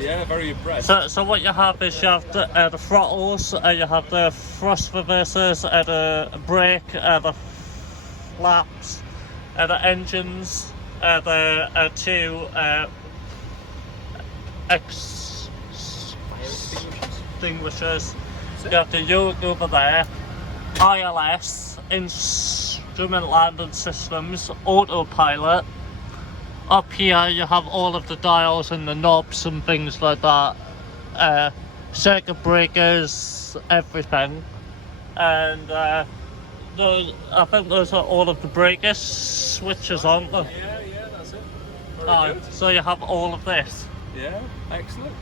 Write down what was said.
Yeah, very impressed. So what you have is you have the throttles, you have the thrust reversers, the brake, the flaps, the engines, the two extinguishers. You have the yoke over there, ILS, instrument landing systems, autopilot. Up here you have all of the dials and the knobs and things like that, circuit breakers, everything, and I think those are all of the breaker switches, aren't they? Yeah, that's it. So you have all of this. Yeah, excellent.